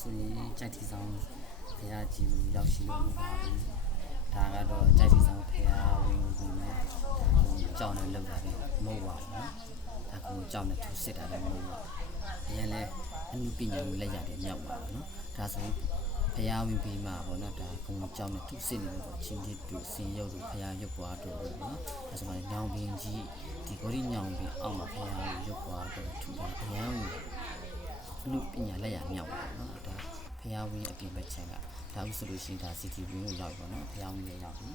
ဆိုရင်ကြိုက်တီဆောင်ဘုရားကြီးကိုရောက်ရှိလို့မပါဘူးဒါကတော့ကြိုက်တီဆောင်ဘုရားဝင်ကိုနဲ့ဒါကိုကြောင်းနဲ့လောက်တာလည်းမဟုတ်ပါဘူးနော်ဒါကိုကြောင်းနဲ့ထူစစ်တာလည်းမဟုတ်ပါဘူးအရင်လဲအမှုပညာကိုလက်ရတယ်မြောက်ပါဘူးနော်ဒါဆိုရင်ဘုရားဝင်ပြီးမှပေါ့နော်ဒါကိုကြောင်းနဲ့ထူစစ်နေလို့ချင်းချင်းတူစင်ရုပ်တို့ဘုရားရုပ်ပွားတို့ပေါ့နော်ဒါဆိုမှညောင်ပင်ကြီးဒီဂေါရီညောင်ပင်အောက်မှာဘုရားရုပ်ပွားတို့ထူတာအရန်ကိုအမှုပညာလက်ရမြောက်ပါဘူးနော်ဒါဘုရားဝင်အပြင်ဘက်ချက်ကဒါဥဆိုလို့ရှိရင်ဒါ CTV ကိုရောက်ပါတော့ဘုရားဝင်လည်းရောက်ပြီ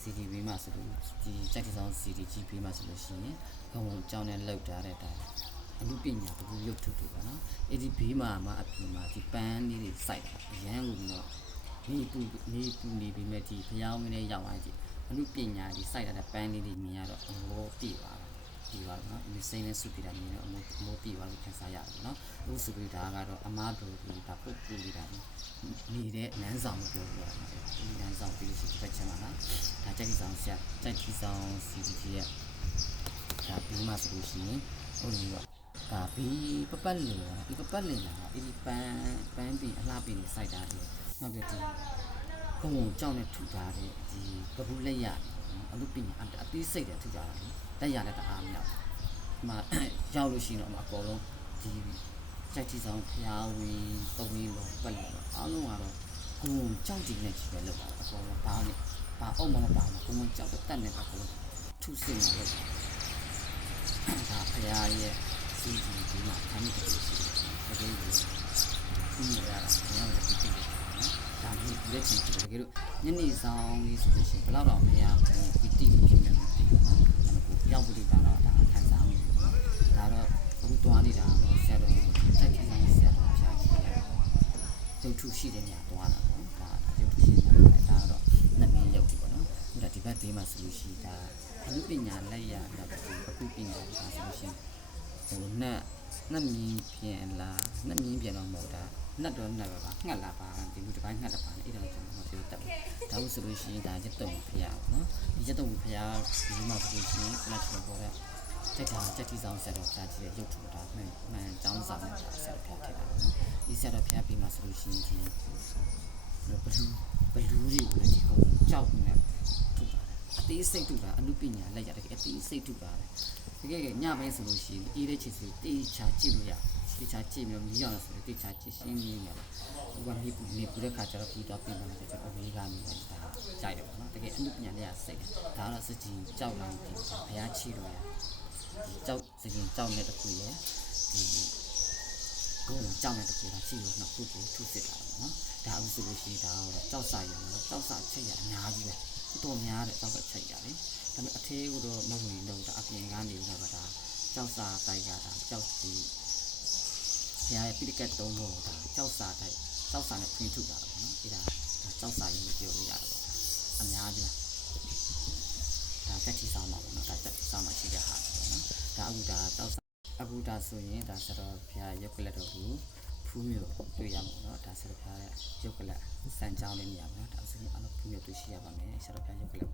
CTV မှာဆိုလို့ဒီကြိုက်တဲ့ဆောင် CTGP မှာဆိုလို့ရှိရင်ဘုံအကြောင်းနဲ့လောက်ထားတဲ့ဒါအမှုပညာတကူရုပ်ထုတူပါနော်အဲ့ဒီဘေးမှာအပြင်မှာဒီပန်းလေးတွေစိုက်တာအရန်ကိုတော့နေပူနေပြီးမဲ့ဒီဘုရားဝင်လည်းရောက်သွားကြည့်အမှုပညာဒီစိုက်တဲ့ပန်းလေးတွေမြင်ရတော့အမောပြည့်ပါဒီပါနော်ဒီစိမ့်နဲ့စုပြတာမြင်တော့အမောပြည့်ပါလို့ခံစားရတယ်နော်ဥစုပြီးဒါကတော့အမားတို့ဒီဒါပုတ်ပူနေတာနေတဲ့နန်းဆောင်ပြောပြတာဒီနန်းဆောင်ပြီးရှိဖက်ချင်ပါလားဒါကြိုက်တီဆောင်ဆက်ကြိုက်တီဆောင် CDG ရဲ့ဒါပြီးမှဆိုလို့ရှိရင်ဟိုလိုဒါပြီးပတ်လည်လာဒီပတ်လည်လာဒီပန်းပြီးအလှပြီးနေစိုက်တာတယ်နောက်ပြီးဒီဘုံကြောက်နဲ့ထူထားတဲ့ဒီကပူးလက်ရအလုပ်ပညာအသေးစိတ်တယ်ထူထားတာလက်ရနဲ့တအားမြောက်ဒီမှာရောက်လို့ရှိရင်တော့အကုန်လုံးဒီကြိုက်တီဆောင်ဖျားဝင်တဝင်းလုံးပတ်လည်အားလုံးကတော့ကိုယ်ကြောက်ကြည့်နေကြည့်ပဲလို့ပါအကုန်လုံးဘာနဲ့ဘာအုံမမပါဘူးကိုယ်ကြောက်တဲ့တက်နေတာကိုထုစစ်နေလို့ဒါဖျားရဲ့စီဒီမှာခမ်းနေတယ်ရှိတယ်တကယ်ကိုဒီရတာဘယ်ရောက်လဲဒီဒါဒီလက်ချင်တယ်တကယ်လို့ညနေဆောင်လေးဆိုလို့ရှိရင်ဘယ်တော့ဖျားဒီတိဖြစ်နေမှာဒီနော်ကိုရောက်ပြီးတာတော့ဒါခံစားမှုဒါတော့အခုတွားနေတာတော့ဆရာတော်တက်ခင်းနေဆရာတော်ဖျားကြီးရုပ်ထုရှိတဲ့ညာတွားတာနော်ဒါရုပ်ထုရှိတဲ့ညာဒါတော့နှစ်မင်းရုပ်ဒီပေါ့နော်ဒါဒီဘက်ဘေးမှာဆိုလို့ရှိရင်ဒါအမှုပညာလက်ရတော့အခုပညာဒါဆိုလို့ရှိရင်ဟိုနှစ်မြင်းပြန်လာနှစ်မြင်းပြန်တော့မဟုတ်တာနှစ်တော့နှစ်ပါငှက်လာပါဒီလိုတစ်ပိုင်းငှက်တစ်ပိုင်းအဲ့ဒါကျွန်တော်ပြောတတ်တယ်ဒါလို့ဆိုလို့ရှိရင်ဒါရက်တုံဖျားနော်ဒီရက်တုံဖျားဒီမှာဆိုလို့ရှိရင်ခဏကျွန်တော်ပြောတဲ့ချက်တီဆောင်ဆက်တော့ဖျားကြည့်တဲ့ရုပ်ထုတာမှန်ចောင်းဆောင်တာဆက်ဖျားထည့်တာဒီဆက်တော့ဖျားပြီးမှဆိုလို့ရှိရင်ဒီဘလူးတွေကိုလည်းဒီကောင်ကြောက်နေထုတာအသေးစိတ်ထုတာအနုပညာလက်ရတကယ်အသေးစိတ်ထုတာတကယ်ညပိုင်းဆိုလို့ရှိရင်အေးတဲ့ချစ်စီတေးချာကြည့်လို့ရတေးချာကြည့်မျိုးမြည်အောင်ဆိုတေးချာကြည့်ရှင်းနေရတယ်ဟိုကနေပူတဲ့ခါကျတော့ပြီးတော့ပြင်ပါတယ်ကျွန်တော်အမေကနေဒါကြိုက်တယ်ပေါ့နော်တကယ်အနုပညာလက်ရစိတ်ဒါတော့စကြင်ကြောက်လာတယ်ဘုရားချီလို့ရကြောက်စကြင်ကြောက်တဲ့တခုရယ်ဒီကိုကြောက်တဲ့တခုကချီလို့နှစ်ခုကိုထုစစ်တာပေါ့နော်ဒါအခုဆိုလို့ရှိရင်ဒါတော့ကြောက်စာရအောင်ကြောက်စာချက်ရအများကြီးပဲတော်များတယ်ကြောက်ချက်ရတယ်ဒါပေမဲ့အသေးကတော့မဝင်တော့ဒါအပြင်ကနေတော့ဒါကြောက်စာတိုက်ကဒါကြောက်စီဘုရားရဲ့ပိဋကတ်သုံးဖို့ဒါကြောက်စာတိုက်ကြောက်စာနဲ့ဖွင့်ထုတ်တာပေါ့နော်ဒီဒါကြောက်စာရင်းကိုပြောလို့ရတယ်ပေါ့အများကြီးဒါတက်ချီဆောင်ပါပေါ့နော်ဒါတက်ချီဆောင်မှရှိတဲ့ဟာပေါ့နော်ဒါအခုဒါကြောက်စာအခုဒါဆိုရင်ဒါဆိုတော့ဘုရားရုပ်ကလတ်တော်ကိုဖူးမျိုးတွေ့ရမှာနော်ဒါဆိုတော့ဘုရားရဲ့ရုပ်ကလတ်စံကြောင်းလေးနေရာပေါ့နော်ဒါဆိုရင်အလုံးဖူးမျိုးတွေ့ရှိရပါမယ်ဆိုတော့ဘုရားရုပ်ကလတ်